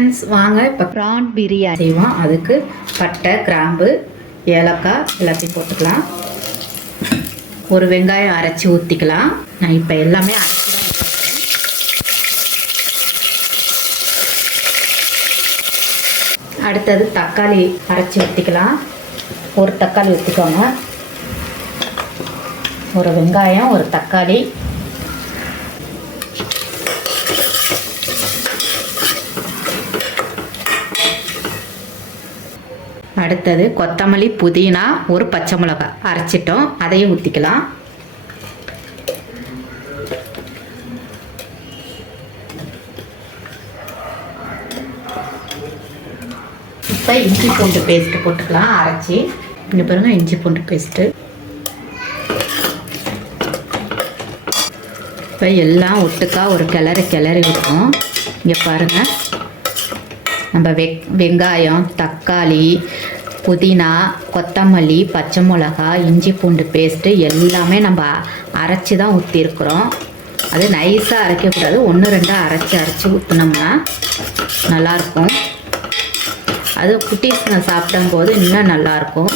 Friends வாங்க. இப்போ PRAN biryani செய்வோம். அதுக்கு பட்டை கிராம்பு ஏலக்காய் எல்லாத்தையும் போட்டுக்கலாம். ஒரு வெங்காயம் அரைச்சி ஊற்றிக்கலாம் நான் இப்போ எல்லாமே அரைச்சி. அடுத்தது தக்காளி அரைச்சி ஊற்றிக்கலாம் ஒரு தக்காளி ஊற்றிக்கோங்க ஒரு வெங்காயம் ஒரு தக்காளி அடுத்தது கொத்தமல்லி புதினா ஒரு பச்சை மிளகாய் அரைச்சிட்டோம். அதையும் ஊற்றிக்கலாம் இப்போ இஞ்சி பூண்டு பேஸ்ட்டு போட்டுக்கலாம். அரைச்சி. இங்கே பாருங்க இஞ்சி பூண்டு பேஸ்ட்டு இப்போ எல்லாம் ஒட்டுக்கா ஒரு கிளறி கிளறி இருக்கும் இங்கே பாருங்கள் நம்ம வெக் வெங்காயம் தக்காளி புதினா கொத்தமல்லி பச்சை மிளகா இஞ்சி பூண்டு பேஸ்ட்டு எல்லாமே நம்ம அரைச்சி தான் ஊற்றிருக்குறோம் அது நைஸாக அரைக்கக்கூடாது. ஒன்று ரெண்டாக அரைச்சி அரைச்சி ஊற்றினோம்னா நல்லாயிருக்கும். அது குட்டீஸுங்க சாப்பிடும்போது இன்னும் நல்லாயிருக்கும்.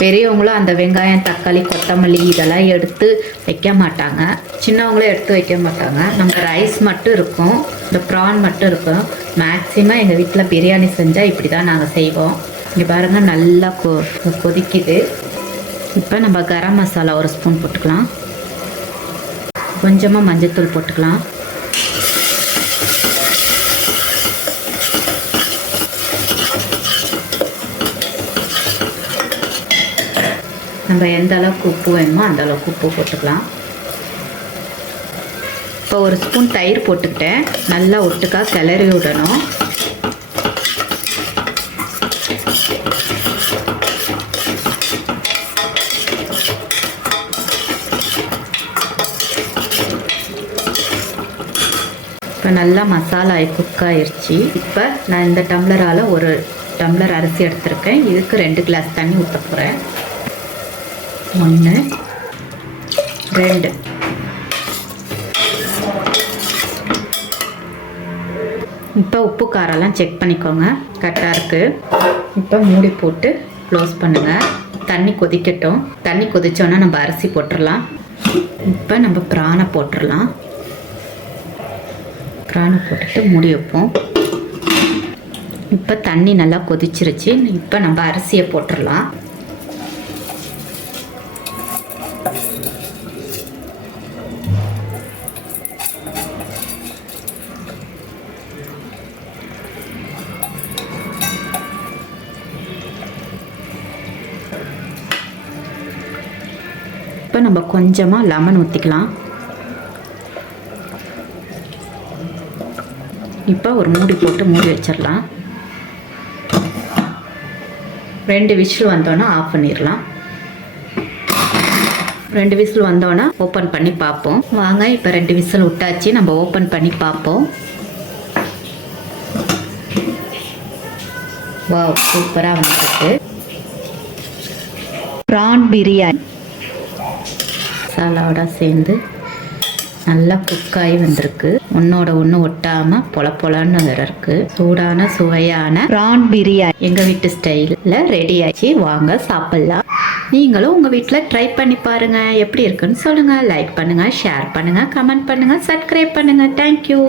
பெரியவங்களும் அந்த வெங்காயம் தக்காளி கொத்தமல்லி இதெல்லாம் எடுத்து வைக்க மாட்டாங்க. சின்னவங்களும் எடுத்து வைக்க மாட்டாங்க. நம்ம ரைஸ் மட்டும் இருக்கும். இந்த ப்ரான் மட்டும் இருக்கும். மேக்ஸிமம் எங்கள் வீட்டில் பிரியாணி செஞ்சால் இப்படி தான் நாங்கள் செய்வோம். இங்கே பாருங்கள் நல்லா கொ கொதிக்குது. இப்போ நம்ம கரம் மசாலா ஒரு ஸ்பூன் போட்டுக்கலாம். கொஞ்சமாக மஞ்சத்தூள் போட்டுக்கலாம். நம்ம எந்த அளவுக்கு உப்பு வேணுமோ அந்த அளவுக்கு உப்பு போட்டுக்கலாம். இப்போ ஒரு ஸ்பூன் தயிர் போட்டுக்கிட்டேன். நல்லா ஒட்டுக்கா கிளறி விடணும். இப்போ நல்லா மசாலா குக் ஆயிடுச்சு இப்போ நான் இந்த டம்ளரால் ஒரு டம்ளர் அரிசி எடுத்திருக்கேன். இதுக்கு ரெண்டு கிளாஸ் தண்ணி ஊற்ற போகிறேன் ஒன்று ரெண்டு. இப்போ உப்பு காரெல்லாம் செக் பண்ணிக்கோங்க. கரெக்டாக இருக்குது இப்போ மூடி போட்டு க்ளோஸ் பண்ணுங்கள் தண்ணி கொதிக்கட்டும். தண்ணி கொதிச்சோன்னா நம்ம அரிசி போட்டுடலாம் இப்போ நம்ம பிரானை போட்டுடலாம் பிரானை போட்டுட்டு மூடி வைப்போம். இப்போ தண்ணி நல்லா கொதிச்சிருச்சு. இப்போ நம்ம அரிசியை போட்டுடலாம் இப்போ நம்ம கொஞ்சமாக லெமன் ஊற்றிக்கலாம் இப்போ ஒரு மூடி போட்டு மூடி வச்சிடலாம் ரெண்டு விசில் வந்தோன்னே ஆஃப் பண்ணிடலாம் ரெண்டு விசில் வந்தோன்னே ஓப்பன் பண்ணி பார்ப்போம். வாங்க இப்போ ரெண்டு விசில் விட்டாச்சு. நம்ம ஓப்பன் பண்ணி பார்ப்போம். வாவ் சூப்பராக வந்துருக்கு. ப்ரான் பிரியாணி மசாலாவோட சேர்ந்து நல்லா குக்காகி வந்திருக்கு. ஒன்னோட ஒன்று ஒட்டாமல் பொல பொலன்னு வேற இருக்கு. சூடான சுவையான ப்ரான் பிரியாணி எங்கள் வீட்டு ஸ்டைலில் ரெடி ஆச்சு. வாங்க சாப்பிட்லாம். நீங்களும் உங்கள் வீட்டில் ட்ரை பண்ணி பாருங்கள் எப்படி இருக்குன்னு சொல்லுங்கள் லைக் பண்ணுங்கள் ஷேர் பண்ணுங்கள் கமெண்ட் பண்ணுங்கள் சப்ஸ்கிரைப் பண்ணுங்கள் தேங்க்யூ